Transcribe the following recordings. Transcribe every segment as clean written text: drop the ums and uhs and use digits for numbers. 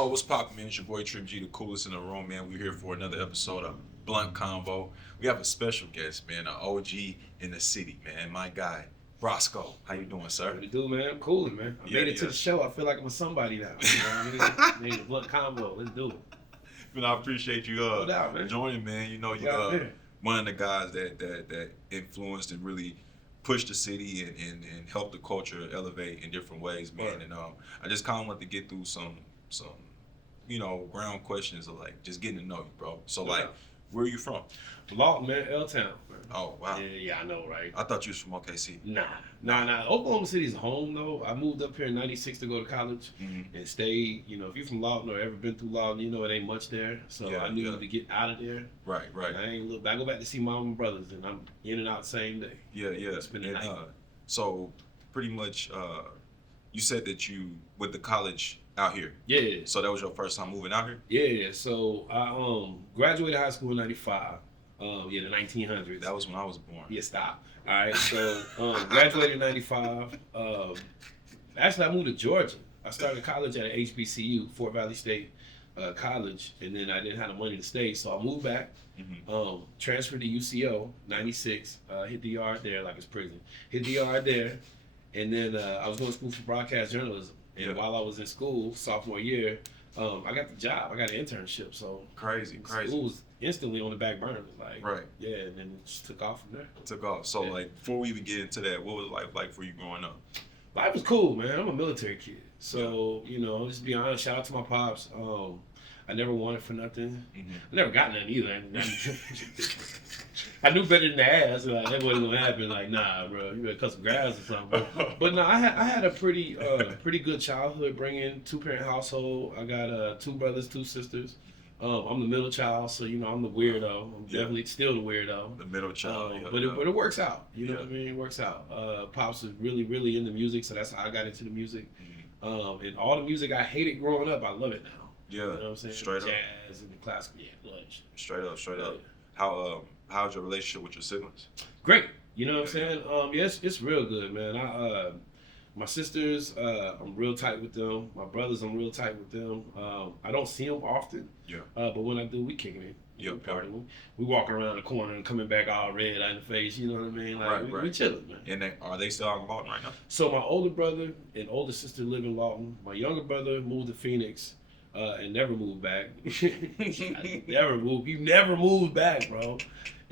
Yo, what's poppin', man? It's your boy Trip G, the coolest in the room, man. We're here for another episode of Blunt Convo. We have a special guest, man, an OG in the city, man. My guy, Brasco. How you doing, sir? What you do, man? I'm cooling, man. I made it to the show. I feel like I'm a somebody now. You know what I mean? Made the Blunt Convo. Let's do it. Man, I appreciate you No doubt, man. joining, man. You know, you're one of the guys that influenced and really pushed the city and helped the culture elevate in different ways, man. Right. And I just kind of want to get through some ground questions of like just getting to know you, bro. So where are you from? Lawton, man. L-Town. Oh, wow. Yeah, I know, right? I thought you was from OKC. Nah. Oklahoma City's home, though. I moved up here in '96 to go to college and stayed. You know, if you're from Lawton or ever been through Lawton, you know it ain't much there. So I knew to get out of there. Right. I ain't look back. I go back to see mom and brothers, and I'm in and out the same day. Yeah. Spend the night. So pretty much, you said that you went to college out here. Yeah. So that was your first time moving out here? Yeah. So I graduated high school in '95. The 1900s. That was when I was born. Yeah, stop. All right, so graduated in '95. Actually, I moved to Georgia. I started college at HBCU, Fort Valley State College, and then I didn't have the money to stay, so I moved back. Transferred to UCO, '96. Hit the yard there like it's prison. Hit the yard there, and then I was going to school for broadcast journalism. And while I was in school, sophomore year, I got the job. I got an internship. So crazy. School was instantly on the back burner. Right. Yeah, and then it just took off from there. So before we even get into that, what was life like for you growing up? Life was cool, man. I'm a military kid. So, just be honest, shout out to my pops. I never wanted for nothing. I never got nothing either. I knew better than to ask. Like, that wasn't gonna happen. Like, nah, bro, you better cut some grass or something. But no, I had a pretty good childhood. Bringing 2-parent household. I got 2 brothers, 2 sisters. I'm the middle child, so I'm the weirdo. I'm definitely still the weirdo. The middle child, but it works out. You know what I mean? It works out. Pops was really, really into music, so that's how I got into the music. And all the music I hated growing up, I love it now. Yeah, you know what I'm saying? Straight Jazz up. Jazz and the classical, lunch. Straight up. How's your relationship with your siblings? Great. You know what I'm saying? It's real good, man. My sisters, I'm real tight with them. My brothers, I'm real tight with them. I don't see them often. Yeah. But when I do, we kicking it. Yeah. We walking around the corner and coming back all red in the face. You know what I mean? Like, we chilling, man. And are they still out in Lawton right now? So my older brother and older sister live in Lawton. My younger brother moved to Phoenix and never moved back. Never moved. He never moved back, bro.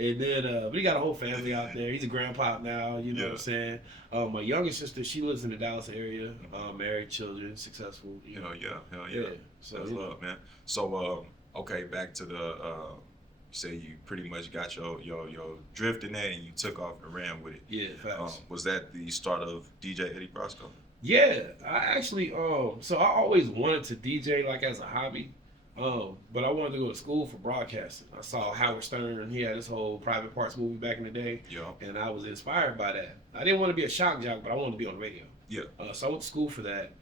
And then, but he got a whole family out there. He's a grandpa now, you know what I'm saying? My younger sister, she lives in the Dallas area, married, children, successful. Hell yeah. So, that's love, man. So, okay, back to the, you say you pretty much got your drift in that and you took off and ran with it. Yeah, facts. Was that the start of DJ Eddie Brasco? Yeah, I actually, so I always wanted to DJ like as a hobby. But I wanted to go to school for broadcasting. I saw Howard Stern. He had this whole Private Parts movie back in the day. Yeah. And I was inspired by that. I didn't want to be a shock jock, but I wanted to be on the radio. Yeah. So I went to school for that.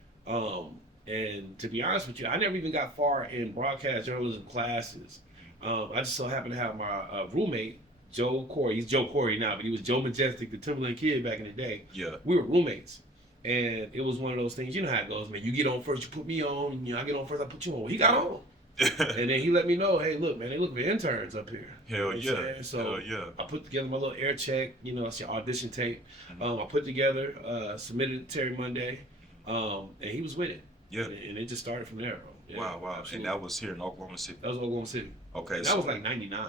And to be honest with you, I never even got far in broadcast journalism classes. I just so happened to have my roommate, Joe Corey. He's Joe Corey now, but he was Joe Majestic, the Timberland Kid back in the day. Yeah. We were roommates. And it was one of those things, you know how it goes, man. You get on first, you put me on. And, I get on first, I put you on. Well, he got on. And then he let me know, hey, look, man, they look for interns up here. Hell yeah. So yeah. I put together my little air check, it's your audition tape. I put together, submitted it to Terry Monday, and he was with it. Yeah. And it just started from there, bro. Yeah, wow. Absolutely. And that was here in Oklahoma City? That was Oklahoma City. Okay. And that was like 99.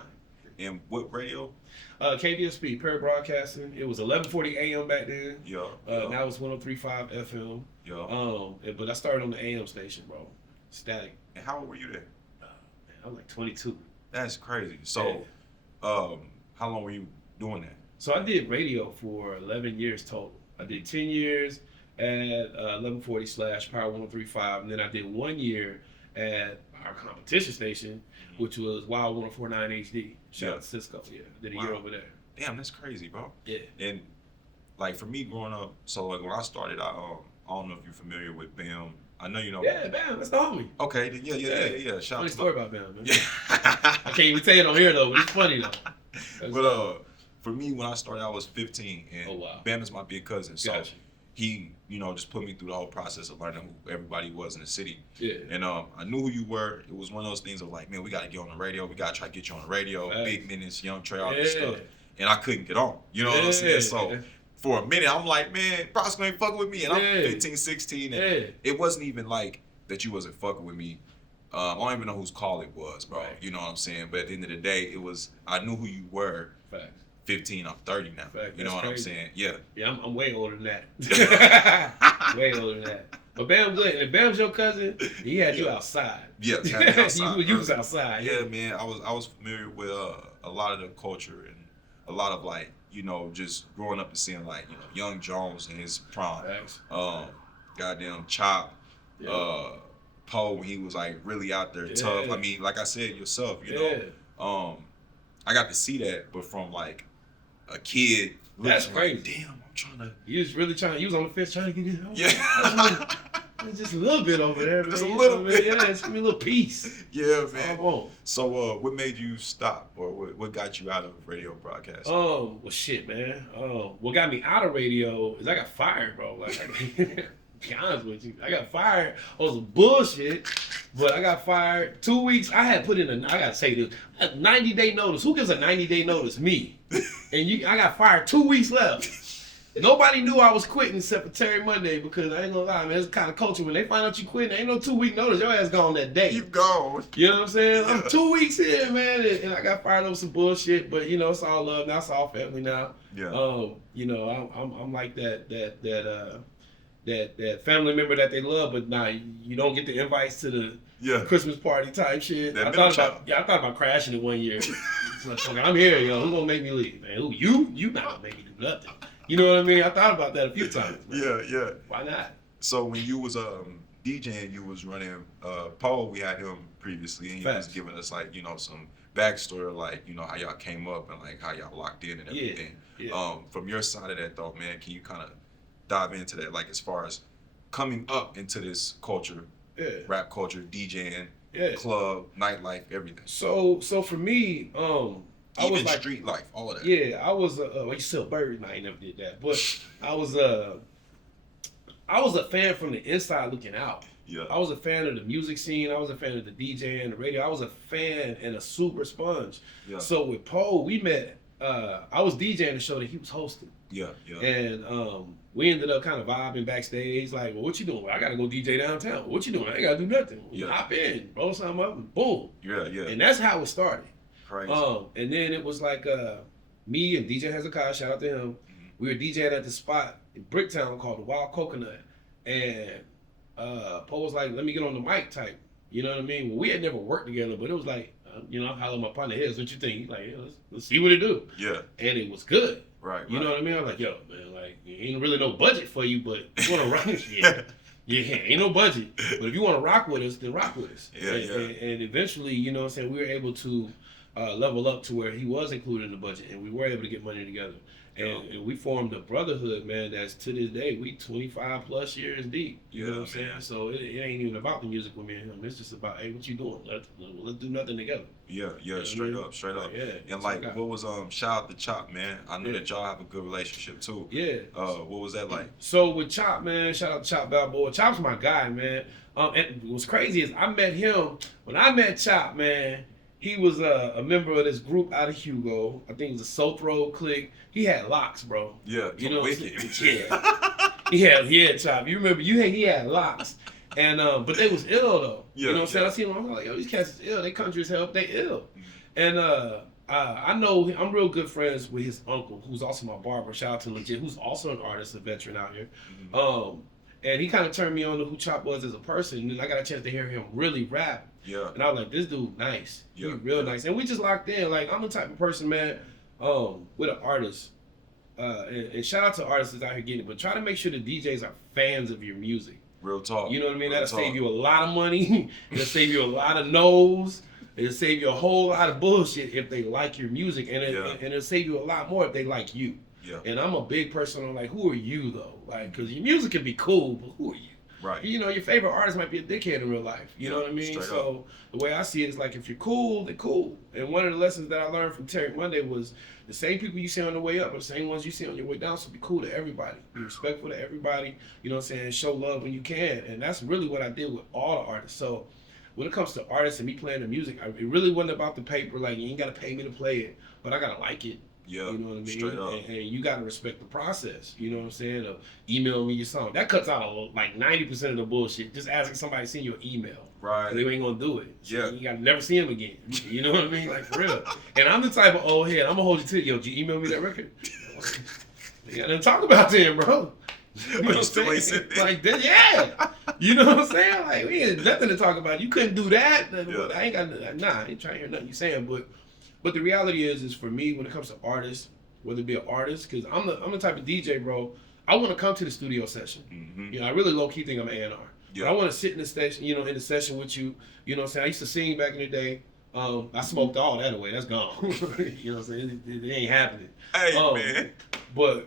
And what radio? KDSP, Perry Broadcasting. It was 1140 AM back then. Yeah. Now it's 103.5 FM. Yeah. But I started on the AM station, bro. Static. And how old were you then? I was like 22. That's crazy. So, how long were you doing that? So I did radio for 11 years total. I did 10 years at 1140/Power 103.5, and then I did 1 year at our competition station, which was Wild 104.9 HD. Shout out to Cisco. Yeah, did a year over there. Damn, that's crazy, bro. Yeah. And like for me growing up, so like when I started, I don't know if you're familiar with Bam. I know you know. Yeah, Bam, that's the homie. Okay, yeah. Shout Funny out story about Bam, man. Yeah. I can't even say it on here though, but it's funny though. But for me, when I started, I was 15, and oh, wow. Bam is my big cousin. So Gotcha. he, you know, just put me through the whole process of learning who everybody was in the city. Yeah. And I knew who you were. It was one of those things of like, man, we got to get on the radio. We got to try to get you on the radio. Right. Big Minutes, Young Trey, all this stuff. And I couldn't get on. You know what I'm saying? So for a minute, I'm like, man, Brasco ain't fucking with me. And I'm 15, 16. And it wasn't even like that you wasn't fucking with me. I don't even know whose call it was, bro. Right. You know what I'm saying? But at the end of the day, it was, I knew who you were. Facts. 15, I'm 30 now. Fact, you know what crazy. I'm saying? Yeah. Yeah, I'm way older than that. Way older than that. But Bam good. And if Bam's your cousin, he had you outside. Yeah, had me outside. you was outside. Yeah, man. I was familiar with a lot of the culture and a lot of like, you know, just growing up and seeing like, you know, Young Jones in his prime. Thanks. Goddamn Chop. Poe when he was like really out there tough. I mean, like I said yourself, you know. I got to see that, but from like a kid. That's crazy. Like, damn, I'm trying to. You was really trying. You was on the fence trying to get it. Yeah. Just a little bit over there, man. Just a little bit. Yeah, just give me a little piece. Yeah, man. So, what made you stop, or what got you out of radio broadcasting? Well, shit, man. What got me out of radio is I got fired, bro. Like, be honest with you, I got fired on some bullshit, but I got fired 2 weeks. I had put in I gotta say this, a 90-day notice. Who gives a 90-day notice? Me. And I got fired 2 weeks left. Nobody knew I was quitting except for Terry Monday, because I ain't gonna lie, man, it's the kind of culture when they find out you quitting, ain't no 2 week notice. Your ass gone that day. You gone. You know what I'm saying? Yeah. I'm 2 weeks in, man, and I got fired over some bullshit, but you know, it's all love now, it's all family now. Yeah. You know, I'm like that family member that they love, but nah, you don't get the invites to the Christmas party type shit. I thought about crashing it one year. Okay, I'm here, yo. Who's gonna make me leave, man? Who you? You not gonna make me do nothing. You know what I mean? I thought about that a few times. Man. Yeah. Why not? So when you was DJing, you was running Paul. We had him previously, and he was giving us like, you know, some backstory, like, you know, how y'all came up and like how y'all locked in and everything. Yeah. From your side of that though, man, can you kind of dive into that, like as far as coming up into this culture, rap culture, DJing, club, nightlife, everything. So for me, I even was like street life, all of that. Yeah, I was I used to sell birds. I ain't never did that, but I was a fan from the inside looking out. Yeah. I was a fan of the music scene. I was a fan of the DJ and the radio. I was a fan and a super sponge. Yeah. So with Poe, we met. I was DJing the show that he was hosting. Yeah. And we ended up kind of vibing backstage. Like, well, what you doing? Well, I gotta go DJ downtown. What you doing? I ain't gotta do nothing. Hop in, roll something up, and boom. Yeah. And that's how it started. Crazy. And then it was like me and DJ Hezekiah, shout out to him. Mm-hmm. We were DJing at the spot in Bricktown called the Wild Coconut, and Poe was like, "Let me get on the mic," type. You know what I mean? Well, we had never worked together, but it was like, you know, I'm hollering my partner, "Hey, what you think?" He's like, yeah, let's see what it do. Yeah. And it was good. Right. You know what I mean? I was like, yo, man, like, ain't really no budget for you, but you want to rock this? Yeah, ain't no budget. But if you want to rock with us, then rock with us. And eventually, you know what I'm saying, we were able to level up to where he was included in the budget, and we were able to get money together. And we formed a brotherhood, man, that's to this day, we 25 plus years deep. You know what I'm saying? So it ain't even about the music with me and him. It's just about, hey, what you doing? Let's do nothing together. Yeah, straight up. And like, what was, shout out to Chop, man. I know that y'all have a good relationship too. Yeah. What was that like? So with Chop, man, shout out to Chop Balboa. Chop's my guy, man. And what's crazy is I met him, when I met Chop, man, he was a member of this group out of Hugo. I think it was a Soul Throw clique. He had locks, bro. Yeah, you know. Yeah. He had Chop. You remember? He had locks, and but they was ill though. You know what I'm saying? I seen them. I'm like, yo, these cats is ill. They country as hell. They ill. And I know I'm real good friends with his uncle, who's also my barber. Shout out to Legit, who's also an artist, a veteran out here. And he kind of turned me on to who Chop was as a person. And I got a chance to hear him really rap. Yeah. And I was like, this dude nice. He real nice. And we just locked in. Like, I'm the type of person, man, with an artist. And shout out to artists that's out here getting it, but try to make sure the DJs are fans of your music. Real talk. You know what I mean? That'll save you a lot of money. It'll save you a lot of no's. It'll save you a whole lot of bullshit if they like your music. And it'll save you a lot more if they like you. Yeah. And I'm a big person on like, who are you though? Like, because your music can be cool, but who are you? Right. You know, your favorite artist might be a dickhead in real life. You know what I mean? Straight So the way I see it is like, if you're cool, then cool. And one of the lessons that I learned from Terry Monday was the same people you see on the way up are the same ones you see on your way down. So be cool to everybody. Be respectful to everybody. You know what I'm saying? Show love when you can. And that's really what I did with all the artists. So when it comes to artists and me playing the music, it really wasn't about the paper. Like, you ain't got to pay me to play it, but I got to like it. Yeah, you know what I mean? Straight up. And you got to respect the process. You know what I'm saying? Of email me your song. That cuts out like 90% of the bullshit. Just asking somebody to send you an email. Right. They ain't gonna do it. So Yeah. you gotta never see them again. You know what I mean? Like, for real. And I'm the type of old head. I'm gonna hold you to it. Yo, did you email me that record? You got nothing to talk about then, bro. You know what I'm saying? Like that, yeah. You know what I'm saying? Like, we ain't nothing to talk about. You couldn't do that. Yeah. I ain't got I ain't trying to hear nothing you saying. But the reality is for me, when it comes to artists, whether it be an artist, because I'm the type of DJ, bro. I want to come to the studio session. Mm-hmm. You know, I really low key think I'm an A&R. Yeah. But I want to sit in the station, you know, in the session with you. You know what I'm saying? I used to sing back in the day. I smoked all that away. That's gone. You know what I'm saying? It ain't happening. Hey, man. But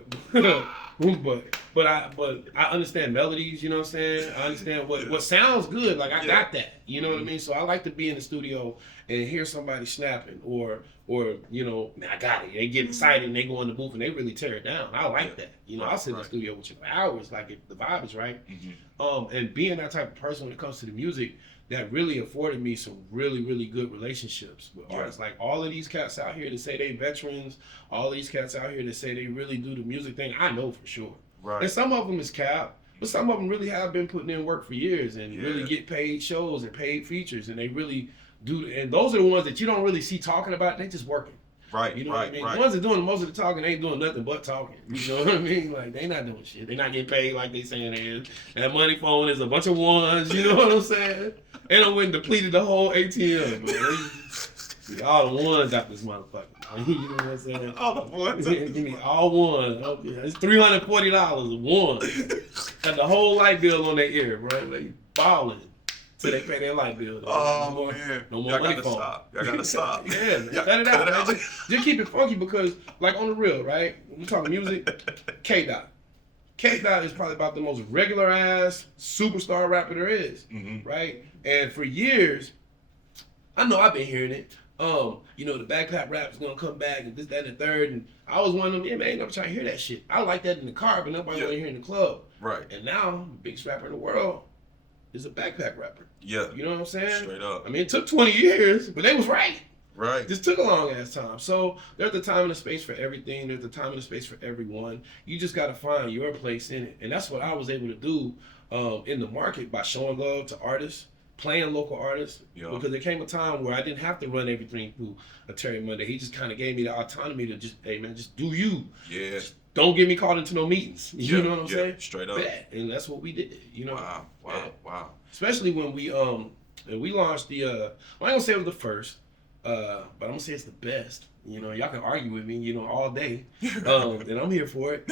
I understand melodies, you know what I'm saying? I understand what sounds good. Like, I got that. You know what I mean? So I like to be in the studio and hear somebody snapping or you know, I got it. They get excited and they go in the booth and they really tear it down. I like that. You know, I'll sit in the studio with you for hours, like, if the vibe is right. Mm-hmm. And being that type of person when it comes to the music, that really afforded me some really, really good relationships with artists. Like, all of these cats out here that say they veterans, all of these cats out here that say they really do the music thing, I know for sure. Right. And some of them is cap, but some of them really have been putting in work for years and really get paid shows and paid features, and they really do. And those are the ones that you don't really see talking about. They just working. Right. You know right, what I mean? Right. The ones that doing most of the talking, they ain't doing nothing but talking. You know what I mean? Like, they not doing shit. They not getting paid like they saying they is. That money phone is a bunch of ones. You know what I'm saying? They done went and depleted the whole ATM, man. All the ones out this motherfucker. You know what I'm saying? All the ones. Give me all one. Okay. It's $340 one. Got the whole light bill on their ear, bro. They balling till they pay their light bill. Oh, man. No more Y'all money gotta phone. stop. Y'all gotta stop. Yeah, cut it out. Man. Just keep it funky because, like, on the real, right? When we talking music, K-Dot. K-Dot is probably about the most regular ass superstar rapper there is, right? And for years, I know I've been hearing it. You know, the backpack rap is gonna come back and this, that, and the third. And I was one of them, yeah, man, ain't nobody trying to hear that shit. I like that in the car, but nobody want to hear it in the club. Right. And now, the biggest rapper in the world is a backpack rapper. Yeah. You know what I'm saying? Straight up. I mean, it took 20 years, but they was right. Right. It just took a long ass time. So there's a time and a space for everything. There's a time and a space for everyone. You just got to find your place in it. And that's what I was able to do in the market by showing love to artists, playing local artists. Yeah. Because there came a time where I didn't have to run everything through a Terry Monday. He just kind of gave me the autonomy to just, hey, man, just do you. Yeah. Just don't get me caught into no meetings. You know what I'm saying? Straight up. Yeah. And that's what we did. You know. Wow. Especially when we launched the well, I ain't gonna say it was the first, but I'm gonna say it's the best. You know, y'all can argue with me, you know, all day, and I'm here for it.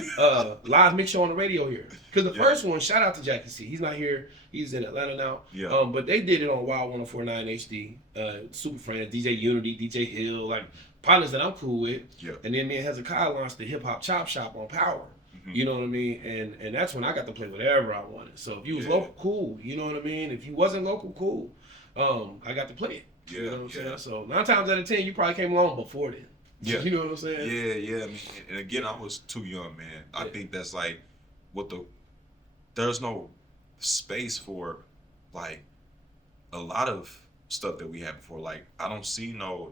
Live mix show on the radio here, because the first one, shout out to Jackie C. He's not here; he's in Atlanta now. Yeah. But they did it on Wild 104.9 HD. Super friends, DJ Unity, DJ Hill, like partners that I'm cool with. Yeah. And then me and Hezekiah launched the Hip Hop Chop Shop on Power. You know what I mean? And that's when I got to play whatever I wanted. So if you was local, cool. You know what I mean? If you wasn't local, cool. I got to play it. Yeah, You know what I'm saying? So 9 times out of 10, you probably came along before then. Yeah. You know what I'm saying? Yeah. I mean, and again, I was too young, man. I think that's like there's no space for like a lot of stuff that we had before. Like, I don't see no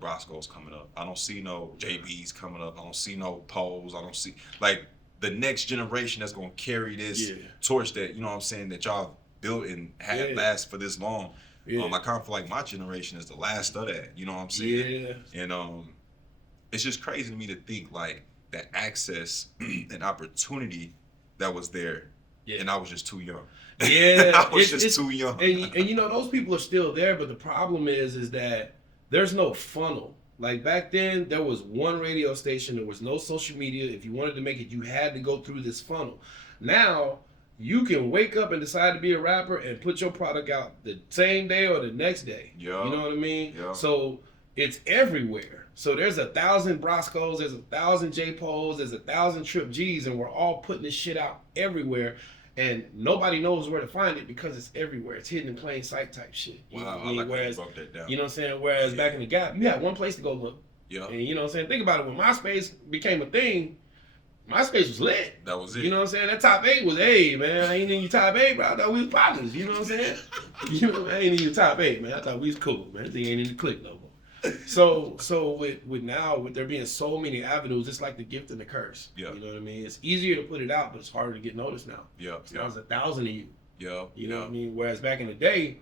Brascos coming up. I don't see no JBs coming up. I don't see no Poles. I don't see like the next generation that's gonna carry this torch that, you know what I'm saying, that y'all built and had last for this long. I kind of feel like my generation is the last of that. You know what I'm saying? Yeah. And it's just crazy to me to think like that access and opportunity that was there, and I was just too young. Yeah, I was just too young. And you know, those people are still there, but the problem is that there's no funnel. Like back then, there was one radio station. There was no social media. If you wanted to make it, you had to go through this funnel. Now, you can wake up and decide to be a rapper and put your product out the same day or the next day. Yeah. You know what I mean? Yeah. So it's everywhere. So there's 1,000 Brascos, there's 1,000 J Poles, there's 1,000 Trip G's, and we're all putting this shit out everywhere. And nobody knows where to find it because it's everywhere. It's hidden in plain sight type shit. Wow, I like whereas, how you broke that down. You know what I'm saying? Whereas back in the Gap, you had one place to go look. Yeah. And you know what I'm saying? Think about it. When MySpace became a thing, MySpace was lit. That was it. You know what I'm saying? That top 8 was, hey, man, I ain't in your top 8, bro. I thought we was partners. You know what I'm saying? You know, I ain't in your top 8, man. I thought we was cool, man. They ain't in the clique no more. So with now, with there being so many avenues, it's like the gift and the curse. Yeah. You know what I mean? It's easier to put it out, but it's harder to get noticed now. Yeah. So there's 1,000 of you. Yeah. You know what I mean? Whereas back in the day,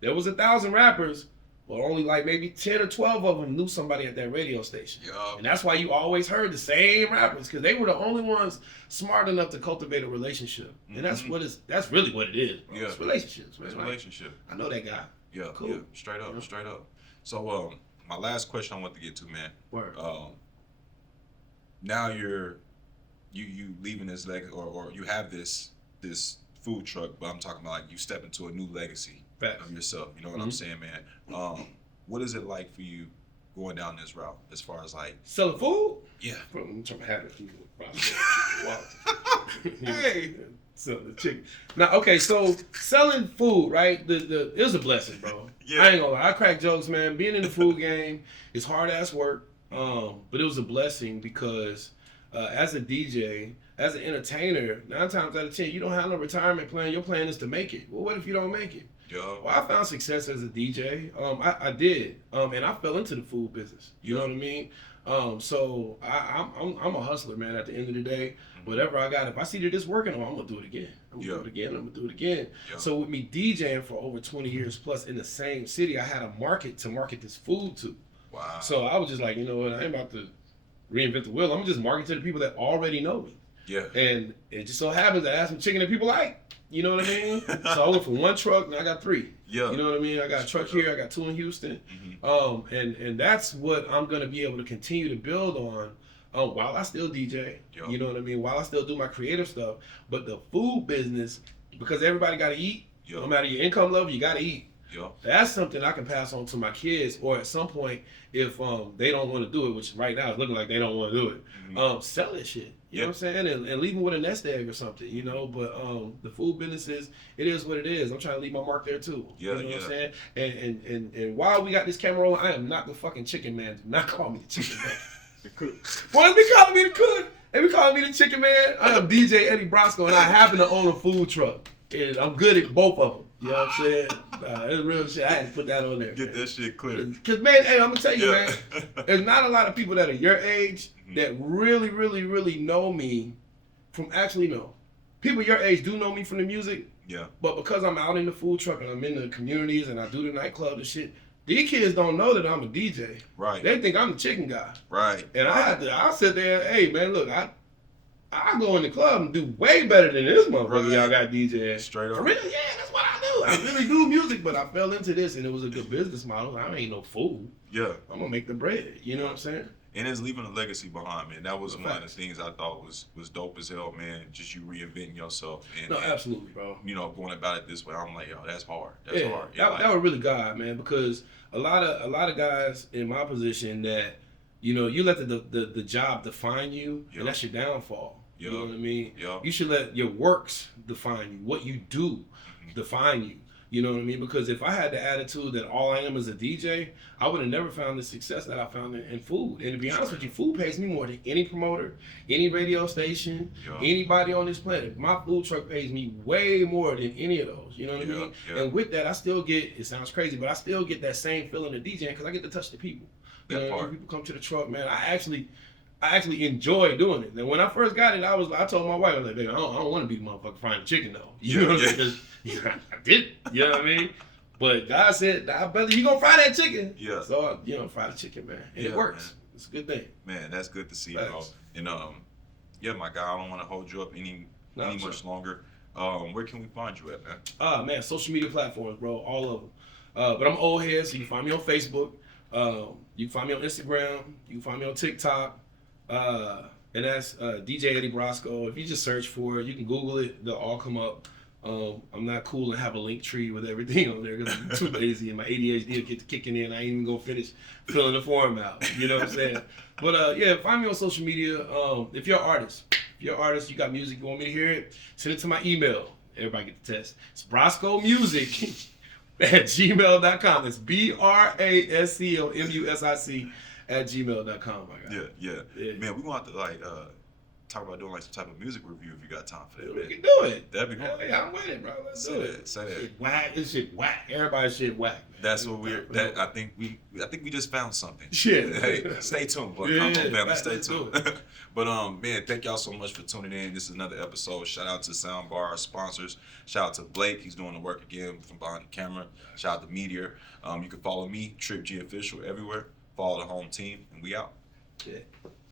there was 1,000 rappers, but only like maybe 10 or 12 of them knew somebody at that radio station. Yeah. And that's why you always heard the same rappers, because they were the only ones smart enough to cultivate a relationship. And that's really what it is, bro. Yeah. It's relationships. It's relationship. I know that guy. Yeah. Cool. Yeah. Straight up. So my last question I want to get to, man. Word. Now you leaving this or you have this food truck, but I'm talking about like you step into a new legacy of yourself. You know what I'm saying, man? What is it like for you going down this route as far as like selling food? Yeah. I'm trying to have it. Hey. Selling the chicken. Now, okay, so selling food, right? It was a blessing, bro. Yeah. I ain't gonna lie. I crack jokes, man. Being in the food game is hard ass work. But it was a blessing because as a DJ, as an entertainer, 9 times out of 10, you don't have no retirement plan. Your plan is to make it. Well, what if you don't make it? Yeah. Well, I found success as a DJ. I did, and I fell into the food business. You know what I mean? So I'm a hustler, man. At the end of the day, whatever I got, if I see that it's working, I'm gonna do it again. I'm gonna do it again. Yeah. So with me DJing for over 20 years plus in the same city, I had a market to market this food to. Wow. So I was just like, you know what? I ain't about to reinvent the wheel. I'm just market to the people that already know me. Yeah. And it just so happens that I have some chicken that people like. You know what I mean? So I went from 1 truck and I got 3. Yeah. You know what I mean? I got a truck here, I got 2 in Houston. And that's what I'm gonna be able to continue to build on while I still DJ. Yeah. You know what I mean? While I still do my creative stuff. But the food business, because everybody gotta eat, no matter your income level, you gotta eat. Yeah. That's something I can pass on to my kids, or at some point, if they don't want to do it, which right now it's looking like they don't want to do it, sell that shit. You know what I'm saying? And leave them with a nest egg or something, you know? But the food business it is what it is. I'm trying to leave my mark there too. Yeah, you know what I'm saying? And while we got this camera rolling, I am not the fucking chicken man. Do not call me the chicken man. The cook. Why they be calling me the cook? They be calling me the chicken man. I am DJ Eddie Brasco, and I happen to own a food truck. And I'm good at both of them. You know what I'm saying? It's real shit. I had to put that on there. Get that shit clear. Because, man, hey, I'm going to tell you, man, there's not a lot of people that are your age that really, really, really know me from actually know. People your age do know me from the music. Yeah. But because I'm out in the food truck and I'm in the communities and I do the nightclub and shit, these kids don't know that I'm a DJ. Right. They think I'm the chicken guy. Right. And I'll sit there, hey, man, look, I go in the club and do way better than this motherfucker y'all got DJing. Straight up. For real? Yeah, that's what I do. I really do music, but I fell into this and it was a good business model. I ain't no fool. Yeah. I'm gonna make the bread. You know what I'm saying? And it's leaving a legacy behind, man. That was one of the things I thought was dope as hell, man. Just you reinventing yourself. And, absolutely, bro. You know, going about it this way, I'm like, yo, that's hard. That's hard. That was really God, man, because a lot of guys in my position that, you know, you let the job define you, and that's your downfall. You know what I mean? You should let your works define you. What you do define you. You know what I mean? Because if I had the attitude that all I am is a DJ, I would have never found the success that I found in food. And to be honest with you, food pays me more than any promoter, any radio station, anybody on this planet. My food truck pays me way more than any of those. You know what I mean? And with that, I still get, it sounds crazy, but I still get that same feeling of DJing because I get to touch the people. You know, when people come to the truck, man, I actually enjoy doing it. And when I first got it, I told my wife, I was like, baby, I don't want to be the motherfucker frying chicken though. You know what I mean? I did. You know what I mean? But God said, brother, you gonna fry that chicken. Yeah. So fry the chicken, man. And it works. Man. It's a good thing. Man, that's good to see, bro. And my guy, I don't want to hold you up any much longer. Where can we find you at, man? Man, social media platforms, bro, all of them. But I'm old head, so you can find me on Facebook. You can find me on Instagram. You can find me on TikTok. And that's DJ Eddie Brasco. If you just search for it, you can Google it. They'll all come up. I'm not cool and have a link tree with everything on there because I'm too lazy and my ADHD will get to kicking in. I ain't even gonna finish filling the form out. You know what I'm saying? But find me on social media. If you're an artist, If you're an artist, you got music, you want me to hear it, send it to my email. Everybody get the test. It's brascomusic@gmail.com. That's BRASCOMUSIC@gmail.com. Yeah. Man, we want to talk about doing like some type of music review if you got time for that. We can do it. That'd be cool. Yeah, I'm with it, bro. Let's do it. Say that. Shit whack. This shit whack. Everybody's shit whack. Man. That's what I think we just found something. Shit. Hey, stay tuned, but stay tuned. But man, thank y'all so much for tuning in. This is another episode. Shout out to Soundbar, our sponsors. Shout out to Blake. He's doing the work again from behind the camera. Shout out to Meteor. You can follow me, Trip G Official, everywhere. Follow the home team, and we out. Yeah.